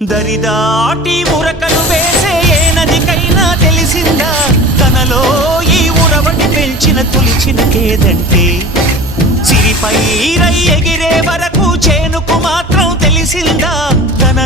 దరిదాటి ఉరకలు వేసే ఏ నదికైనా తెలిసిందా తనలో ఈ ఉరవడి పెంచిన తులిచిన కేదంటే సిరిపై రై ఎగిరే వరకు చేనుకు మాత్రం తెలిసిందా తన